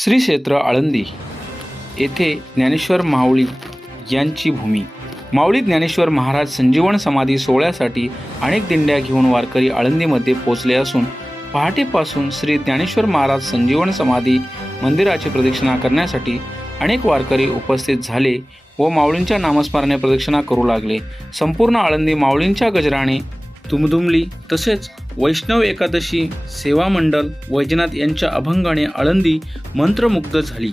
श्री क्षेत्र आळंदी येथे ज्ञानेश्वर माऊळी यांची भूमी. माऊली ज्ञानेश्वर महाराज संजीवन समाधी सोहळ्यासाठी अनेक दिंड्या घेऊन वारकरी आळंदीमध्ये पोचले असून पहाटेपासून श्री ज्ञानेश्वर महाराज संजीवन समाधी मंदिराची प्रदक्षिणा करण्यासाठी अनेक वारकरी उपस्थित झाले व माऊलींच्या नामस्मरणे प्रदक्षिणा करू लागले. संपूर्ण आळंदी माऊलींच्या गजराने तुमधुमली तसेच वैष्णव एकादशी सेवा मंडल वैजनाथ यांच्या अभंगाने आळंदी मंत्रमुग्ध झाली